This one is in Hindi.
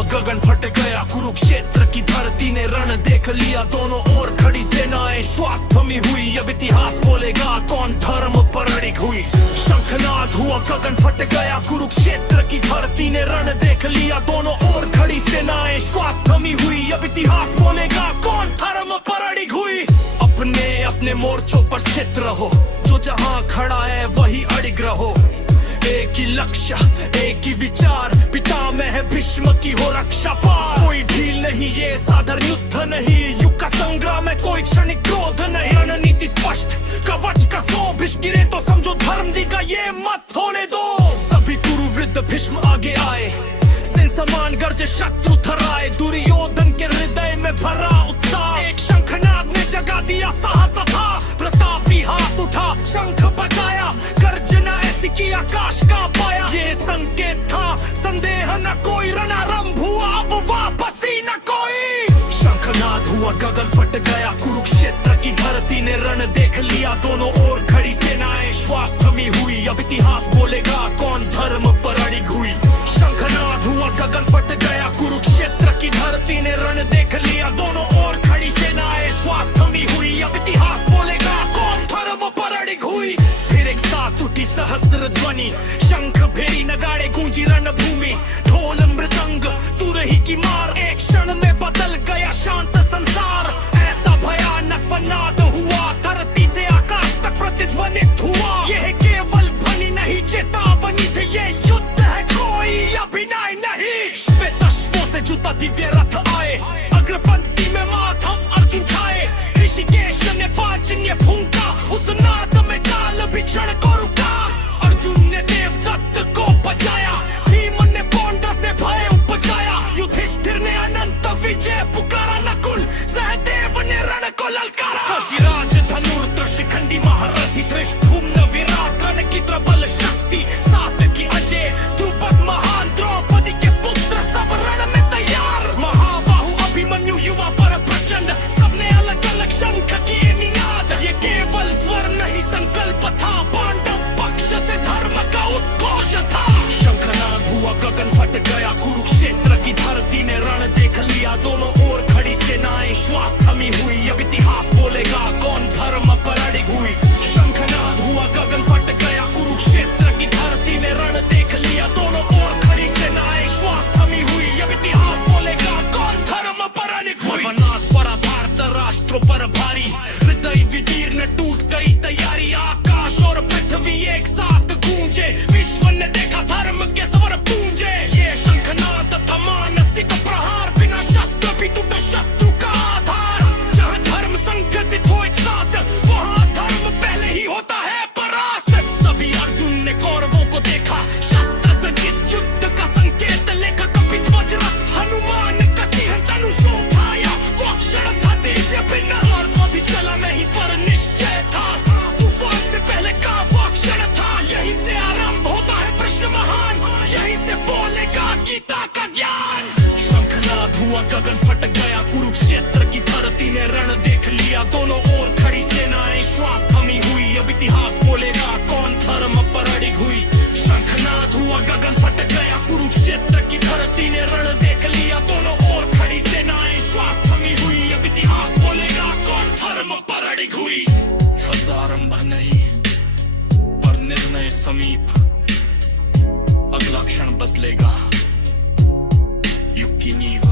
हुआ गगन फट गया, कुरुक्षेत्र की धरती ने रण देख लिया। दोनों ओर खड़ी सेनाएं श्वास थमी हुई, अब इतिहास बोलेगा कौन धर्म पर अड़िग हुई। शंखनाद हुआ गगन फट गया, कुरुक्षेत्र की धरती ने रण देख लिया। दोनों ओर खड़ी सेनाएं श्वास थमी हुई, अब इतिहास बोलेगा कौन धर्म पर अड़िग हुई। अपने अपने मोर्चों पर स्थित रहो, जो जहां खड़ा है वही अड़िग रहो। एक ही लक्ष्य, एक ही विचार, पितामह है भीष्म की हो रक्षा पार। कोई ढील नहीं, ये साधारण युद्ध नहीं, युग का संग्राम है, कोई क्षणिक क्रोध नहीं। रणनीति स्पष्ट, कवच का सो, भीष्म गिरे तो समझो धर्म दिखा, ये मत होने दो। तभी कुरुवृद्ध भीष्म आगे आए, सिर समान गर्जे शत्रु थराए। दुर्योधन के हृदय में भरा उत्साह, एक शंखनाद ने जगा दिया साहस था। प्रतापी हाथ उठा, शंख बजाया, गर्जना ऐसी की आकाश का पाया। ये संकेत था, संदेह न कोई, रणआरंभ हुआ, अब वापसी न कोई। शंखनाद हुआ गगन फट गया, कुरुक्षेत्र की धरती ने रण देख लिया। दोनों ओर खड़ी सेनाएं श्वास थमी हुई, अब इतिहास बोलेगा कौन धर्म पर अड़िग हुई। शंखनाद हुआ गगन फट गया, कुरुक्षेत्र की धरती ने रण देख लिया। दोनों ओर खड़ी सेनाएं श्वास थमी हुई, अब इतिहास बोलेगा कौन धर्म पर अड़िग हुई। फिर एक साथ उठी सहस्र ध्वनि, शंख भेरी नगाड़े गूंजी रणभूमि। ढोल मृदंग तुरही की मार, एक क्षण में बदल गया शांत संसार। ऐसा भयानक नाद हुआ, धरती से आकाश तक प्रतिध्वनित हुआ। यह केवल ध्वनि नहीं, चेतावनी थी, ये युद्ध है, कोई अभिनय नहीं। श्वेत अश्वों से जुता दिव्य रथ आए, अग्रपंक्ति में माधव अर्जुन छाए। ऋषिकेश ने पांचन्य फूंका, उस नाद में काल भी क्षण को रुका। अर्जुन ने देवदत्त को बचाया, भीम ने पौंड से भय उपजाया। युधिष्ठिर ने अनंत विजय पुकारा, नकुल सहदेव ने रण को ललकारा। काशीराज धनुर्धर शिखंडी महारथी, धृष्टद्युम्न विराट रण की प्रबल शक्ति। सात्यकी अजय द्रुपद महान, द्रौपदी के पुत्र सब रण में तैयार। महाबाहु अभिमन्यु युवा पर प्रचंड, सबने अलग अलग शंख किए निनाद। ये केवल स्वर नहीं संकल्प था, पांडव पक्ष से धर्म का उद्घोष था। शंखनाद हुआ गगन फट गया, कुरुक्षेत्र की धरती ने रण देख लिया। दोनों ओर खड़ी सेनाएं श्वास थमी हुई, अब इतिहास बोलेगा कौन धर्म पर अड़िग हुई। शंखनाद हुआ गगन फट गया, कुरुक्षेत्र की धरती ने रण देख लिया। दोनों ओर खड़ी सेनाएं श्वास थमी हुई, अब इतिहास बोलेगा कौन धर्म पर अड़िग हुई। नाथ परा भारत राष्ट्रों पर भारी, हृदय विदीर्ण टूट गई तैयारी। आकाश और पृथ्वी एक साथ गूंजे, विश्व ने देखा धर्म के स्वर पूंजे। ये शंखनाद था मानसिक प्रहार, बिना शस्त्र भी टूटा शत्रु का आधार। जहाँ धर्म संगठित हो एक साथ, वहाँ धर्म पहले ही होता है परास्त। तभी अर्जुन ने कौरवों को देखा, शस्त्र सज्जित युद्ध का संकेत लेखा। कपित वज्रथ हनुमान का चिन्ह धनुष उठाया, वो क्षण था दिव्य भिन्न। और अभी चला नहीं पर निश्चय था, तूफान से पहले का वो क्षण था। यहीं से आरंभ होता है प्रश्न महान, यहीं से बोलेगा गीता का ज्ञान। शंखनाद हुआ गगन फट गया, कुरुक्षेत्र की धरती ने रण देख लिया। दोनों ओर खड़ी सेनाएं श्वास थमी हुई, अब इतिहास बोलेगा कौन धर्म पर अड़िग हुई। शंखनाद हुआ गगन फट गया, कुरुक्षेत्र की धरती ने रण देख लिया। दोनों ओर खड़ी सेनाएं श्वास थमी हुई, अब इतिहास बोलेगा कौन धर्म पर अड़िग हुई। सदारंभ नहीं पर निर्णय समीप, अगला क्षण बदलेगा युग की नींव।